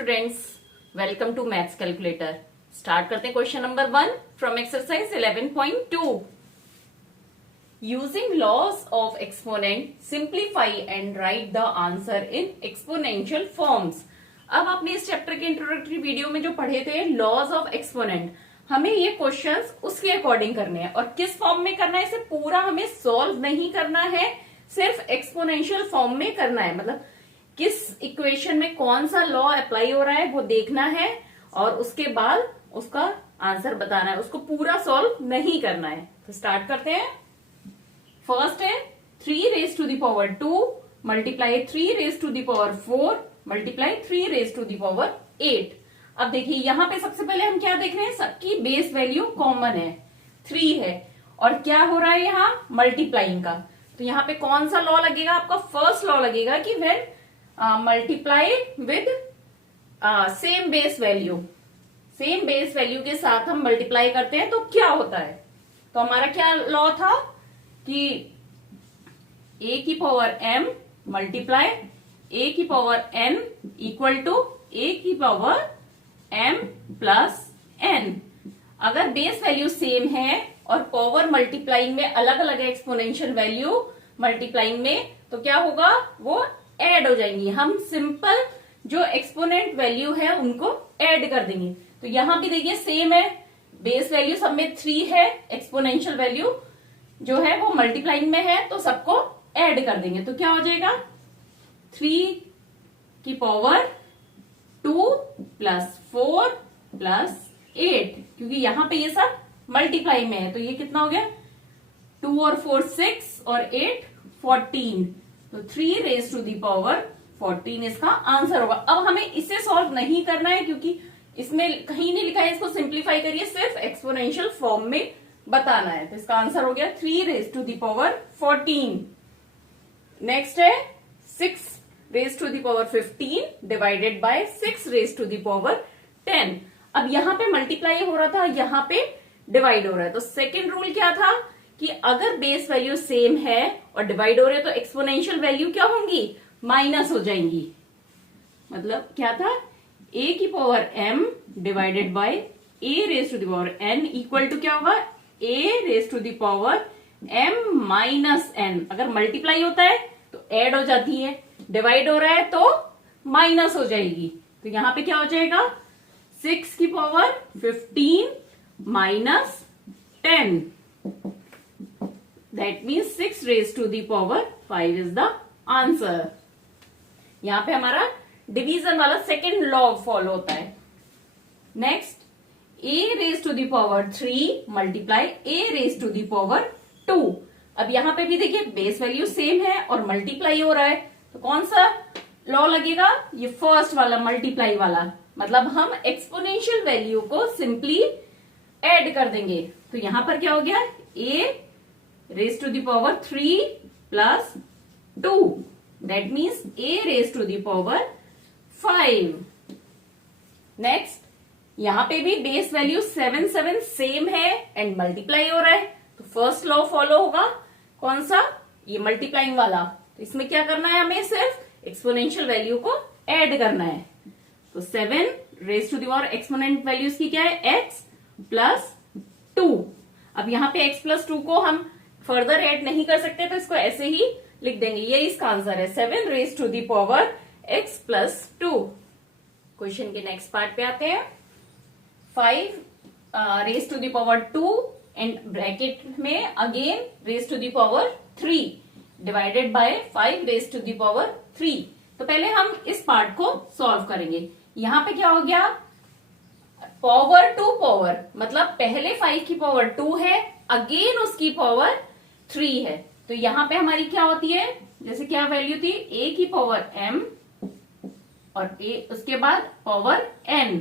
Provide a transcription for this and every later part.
Students, welcome to maths calculator. Start करते हैं question number 1 from exercise 11.2। Using laws of exponent simplify and write the answer in exponential forms. अब आपने इस chapter के introductory video में जो पढ़े थे लॉज ऑफ एक्सपोनेंट, हमें ये क्वेश्चंस उसके अकॉर्डिंग करने हैं। और किस फॉर्म में करना है, इसे पूरा हमें सॉल्व नहीं करना है, सिर्फ एक्सपोनेंशियल फॉर्म में करना है। मतलब किस इक्वेशन में कौन सा लॉ अप्लाई हो रहा है वो देखना है और उसके बाद उसका आंसर बताना है, उसको पूरा सॉल्व नहीं करना है। तो स्टार्ट करते हैं। फर्स्ट है 3 raise to the power 2 multiply 3 raise to the power 4 multiply 3 raise to the power 8। अब देखिए यहाँ पे सबसे पहले हम क्या देख रहे हैं, सबकी बेस वैल्यू कॉमन है, 3 है और क्या हो रहा है यहाँ मल्टीप्लाइंग का। तो यहाँ पे कौन सा लॉ लगेगा, आपका फर्स्ट लॉ लगेगा कि when multiply with same base value, same base value के साथ हम मल्टीप्लाई करते हैं तो क्या होता है। तो हमारा क्या लॉ था कि a की पावर m मल्टीप्लाई a की power n equal to a की पावर m प्लस n। अगर बेस वैल्यू सेम है और पावर मल्टीप्लाइंग में अलग अलग है, एक्सपोनेंशियल वैल्यू मल्टीप्लाइंग में, तो क्या होगा, वो ऐड हो जाएंगी। हम सिंपल जो एक्सपोनेंट वैल्यू है उनको ऐड कर देंगे। तो यहां भी देखिए सेम है, बेस वैल्यू सब में 3 है, एक्सपोनेंशियल वैल्यू जो है वो मल्टीप्लाइंग में है, तो सबको ऐड कर देंगे। तो क्या हो जाएगा 3 की पावर 2 प्लस 4 प्लस 8, क्योंकि यहां पे ये सब मल्टीप्लाई में है। तो ये कितना हो गया, 2 और 4 6 और 8 14। तो 3 रेज टू दी पावर 14 इसका आंसर होगा। अब हमें इसे सॉल्व नहीं करना है क्योंकि इसमें कहीं नहीं लिखा है इसको सिंप्लीफाई करिए, सिर्फ एक्सपोनेंशियल फॉर्म में बताना है। तो इसका आंसर हो गया 3 raise to the power 14। Next है 6 raise to the power 15 divided by 6 raise to the power 10। अब यहां पे मल्टीप्लाई हो रहा था, यहां पे डिवाइड हो रहा है। तो सेकेंड रूल क्या था कि अगर बेस वैल्यू सेम है और डिवाइड हो रहे हैं तो एक्सपोनेंशियल वैल्यू क्या होंगी, माइनस हो जाएंगी। मतलब क्या था, a की power m divided by a raise to the power n equal to क्या होगा, a raise to the power m minus n। अगर मल्टीप्लाई होता है तो ऐड हो जाती है, डिवाइड हो रहा है तो माइनस हो जाएगी। तो यहां पे क्या हो जाएगा, 6 की power 15 minus 10, that means 6 raise to the power 5 is the answer. यहां पे हमारा डिवीजन वाला सेकेंड लॉ फॉलो होता है। Next a raise to the power 3 multiply a raise to the power 2। अब यहां पे भी देखिए बेस वैल्यू सेम है और मल्टीप्लाई हो रहा है, तो कौन सा लॉ लगेगा, ये फर्स्ट वाला मल्टीप्लाई वाला। मतलब हम एक्सपोनेंशियल वैल्यू को सिंपली ऐड कर देंगे। तो यहां पर क्या हो गया, a raise to the power 3 plus 2, that means a raise to the power 5। Next यहां पे भी बेस वैल्यू 7 7 सेम है एंड मल्टीप्लाई हो रहा है, तो फर्स्ट लॉ फॉलो होगा, कौन सा, ये मल्टीप्लाइंग वाला। तो इसमें क्या करना है, हमें सिर्फ एक्सपोनेंशियल वैल्यू को ऐड करना है। तो 7 raise to the power exponent values की क्या है, x प्लस 2। अब यहाँ पे x प्लस 2 को हम फर्दर ऐड नहीं कर सकते, तो इसको ऐसे ही लिख देंगे, ये इसका आंसर है 7 raise to the power x plus 2। Question के नेक्स्ट पार्ट पे आते हैं। 5 raise to the power 2 and bracket में again raise to the power 3 divided by 5 raise to the power 3। तो पहले हम इस पार्ट को सॉल्व करेंगे। यहां पे क्या हो गया, पावर टू पावर, मतलब पहले 5 की पावर 2 है, अगेन उसकी पावर 3 है। तो यहां पे हमारी क्या होती है, जैसे क्या वैल्यू थी, a की पावर m और a उसके बाद पावर n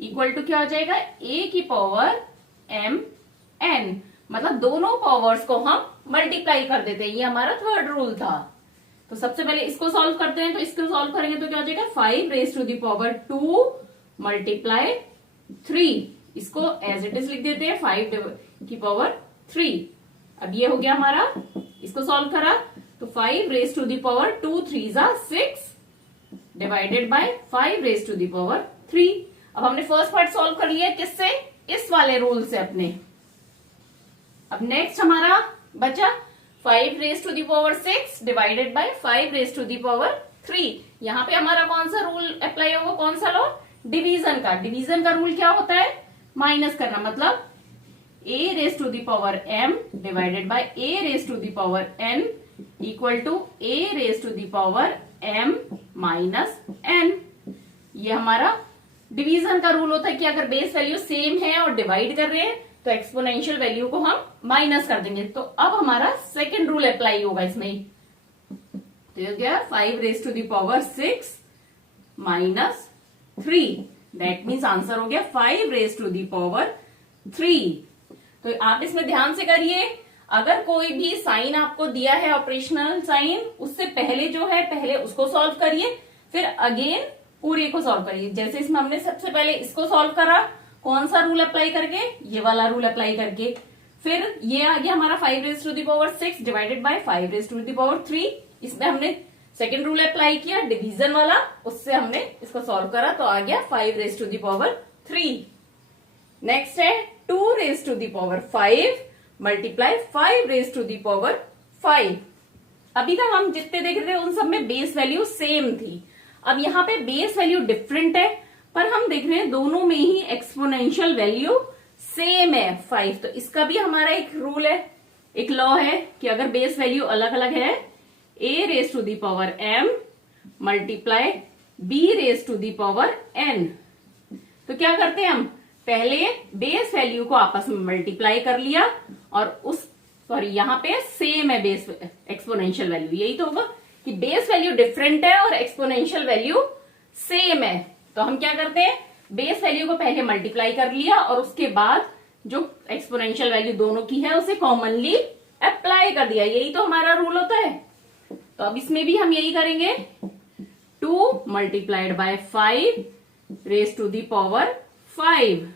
इक्वल टू क्या हो जाएगा, a की पावर m n। मतलब दोनों पावर्स को हम मल्टीप्लाई कर देते हैं, ये हमारा थर्ड रूल था। तो सबसे पहले इसको सॉल्व करते हैं। तो इसको सॉल्व करेंगे तो क्या हो जाएगा, 5 raise to the power 2 multiply 3, इसको एज इट इज लिख देते हैं 5 की पावर 3। अब ये हो गया हमारा, इसको सॉल्व करा तो 5 raise to the power 2 3 6 divided by 5 raise to the power 3। अब हमने फर्स्ट पार्ट सॉल्व कर लिया किससे, इस वाले रूल से अपने। अब नेक्स्ट हमारा बचा 5 raise to the power 6 divided by 5 raise to the power 3। यहाँ पे हमारा कौन सा रूल अप्लाई होगा, कौन सा लॉ, डिवीजन का। डिवीजन का रूल क्या होता है, माइनस करना, मतलब a raise to the power m divided by a raise to the power n equal to a raise to the power m minus n। ये हमारा डिवीजन का रूल होता है कि अगर बेस वैल्यू सेम है और डिवाइड कर रहे हैं तो एक्सपोनेंशियल वैल्यू को हम माइनस कर देंगे। तो अब हमारा सेकेंड रूल अप्लाई होगा इसमें। तो ये क्या, 5 raise to the power 6 minus 3, that means answer हो गया 5 रेज टू द पावर 3। तो आप इसमें ध्यान से करिए, अगर कोई भी साइन आपको दिया है ऑपरेशनल साइन, उससे पहले जो है पहले उसको सॉल्व करिए, फिर अगेन पूरे को सॉल्व करिए। जैसे इसमें हमने सबसे पहले इसको सॉल्व करा, कौन सा रूल अप्लाई करके, ये वाला रूल अप्लाई करके। फिर ये आ गया हमारा 5 raise to the power 6 divided by 5 raise to the power 3। इसमें हमने सेकेंड रूल अप्लाई किया डिवीजन वाला, उससे हमने इसको सॉल्व करा तो आ गया 5 raise to the power 3। Next है 2 raise to the power 5 multiply 5 raise to the power 5। अभी तक हम जितने देख रहे थे उन सब में बेस वैल्यू सेम थी। अब यहाँ पे बेस वैल्यू डिफरेंट है, पर हम देख रहे हैं दोनों में ही एक्सपोनेंशियल वैल्यू सेम है 5। तो इसका भी हमारा एक रूल है, एक लॉ है कि अगर बेस वैल्यू अलग अलग है, a raise to the power m multiply b raise to the power n, तो क्या करते हैं हम, पहले बेस वैल्यू को आपस में मल्टीप्लाई कर लिया और उस सॉरी यहाँ पे सेम है बेस एक्सपोनेंशियल वैल्यू, यही तो होगा कि बेस वैल्यू डिफरेंट है और एक्सपोनेंशियल वैल्यू सेम है। तो हम क्या करते हैं, बेस वैल्यू को पहले मल्टीप्लाई कर लिया और उसके बाद जो एक्सपोनेंशियल वैल्यू दोनों की है उसे कॉमनली अप्लाई कर दिया, यही तो हमारा रूल होता है। तो अब इसमें भी हम यही करेंगे, 2 multiplied by 5 raise to the power 5,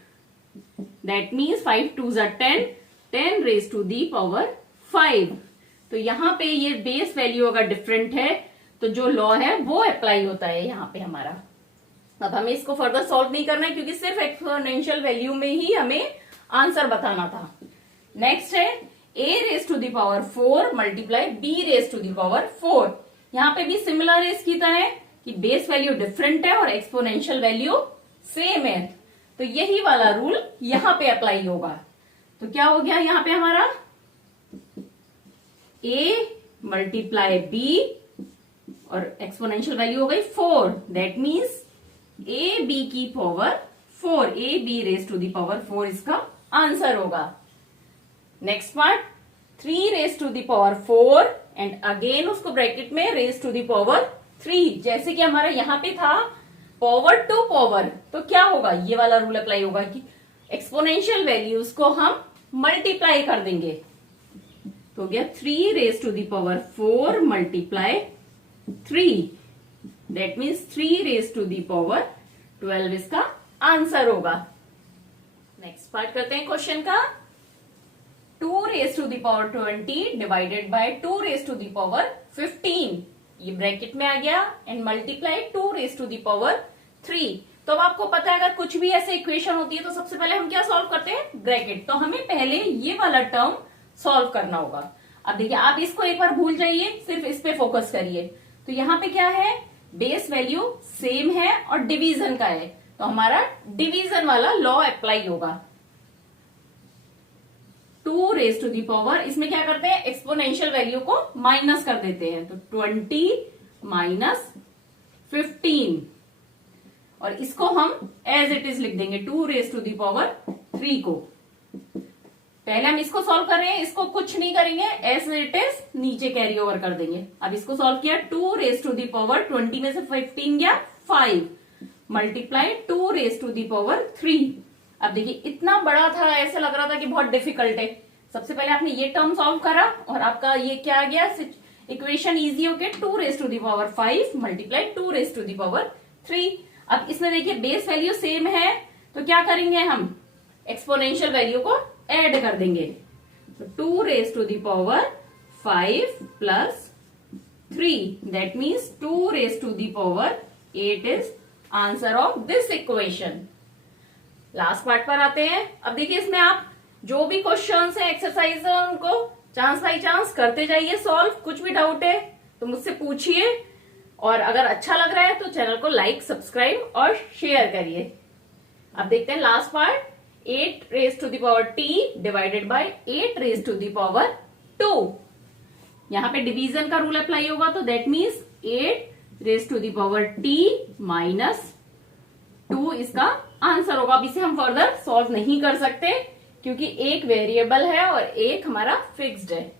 that means 5 2 10, 10 raise to the power 5। तो यहाँ पे ये बेस वैल्यू अगर डिफरेंट है तो जो लॉ है वो अप्लाई होता है यहाँ पे हमारा। अब हमें इसको फर्दर सॉल्व नहीं करना है क्योंकि सिर्फ एक्सपोनेंशियल वैल्यू में ही हमें आंसर बताना था। नेक्स्ट है a raise to the power 4 multiply b raise to the power 4। यहाँ पे भी सिमिलर है इसकी तरह कि बेस वैल्यू डिफरेंट है और एक्सपोनेंशियल वैल्यू सेम है, तो यही वाला रूल यहाँ पे अप्लाई होगा। तो क्या हो गया यहाँ पे हमारा, a मल्टीप्लाई b और एक्सपोनेंशियल वैल्यू हो गई 4, दैट मीन्स a b की power 4, a b raise to the power 4 इसका आंसर होगा। Next part 3 raise to the power 4 and again उसको ब्रैकेट में रेज टू द पावर 3। जैसे कि हमारा यहाँ पे था पावर टू पावर, तो क्या होगा, ये वाला रूल अप्लाई होगा कि एक्सपोनेंशियल वैल्यूज को हम मल्टीप्लाई कर देंगे। तो हो गया 3 raise to the power 4 multiply 3, that means 3 raise to the power 12 इसका आंसर होगा। नेक्स्ट पार्ट करते हैं क्वेश्चन का, 2 raise to the power 20 divided by 2 raise to the power 15, ये ब्रैकेट में आ गया and multiply 2 raise to the power 3। तो अब आपको पता है अगर कुछ भी ऐसे इक्वेशन होती है तो सबसे पहले हम क्या सॉल्व करते हैं, ब्रैकेट। तो हमें पहले ये वाला टर्म सॉल्व करना होगा। अब देखिए आप इसको एक बार भूल जाइए, सिर्फ इस पे फोकस करिए। तो यहाँ पे क्या है, बेस वैल्यू सेम है और डिवीजन का है, तो हमारा डिवीजन वाला लॉ अप्लाई होगा। 2 रेज टू दी पावर, इसमें क्या करते हैं, एक्सपोनेंशियल वैल्यू को माइनस कर देते हैं, तो 20 माइनस 15 और इसको हम एज इट इज लिख देंगे 2 रेज टू दी पावर 3 को। पहले हम इसको सॉल्व कर रहे हैं, इसको कुछ नहीं करेंगे, एज इट इज नीचे कैरी ओवर कर देंगे। अब इसको सॉल्व किया, 2 रेज टू दी पावर 20 में से 15 गया 5 multiply 2 raise to the power 3। अब देखिए इतना बड़ा था, ऐसा लग रहा था कि बहुत डिफिकल्ट है। सबसे पहले आपने ये टर्म सॉल्व करा और आपका ये क्या आ गया, इक्वेशन इजी हो गया, 2 raise to the power 5 multiply 2 raise to the power 3। अब इसमें देखिए बेस वैल्यू सेम है, तो क्या करेंगे हम, एक्सपोनेंशियल वैल्यू को ऐड कर देंगे। तो 2 raise to the power 5 plus 3, that means 2 raise to the power 8 is answer of this equation. Last part पर आते हैं। अब देखिए इसमें आप जो भी क्वेश्चंस है, एक्सरसाइज है, उनको चांस बाई चांस करते जाइए सॉल्व। कुछ भी डाउट है तो मुझसे पूछिए, और अगर अच्छा लग रहा है तो चैनल को लाइक, सब्सक्राइब और शेयर करिए। अब देखते हैं last part. 8 raise to the power t divided by 8 raise to the power 2। यहां पे डिवीजन का रूल अप्लाई होगा, तो that means 8 raise to the power t minus 2 इसका आंसर होगा। अब इसे हम फर्दर सॉल्व नहीं कर सकते क्योंकि एक वेरिएबल है और एक हमारा फिक्स्ड है।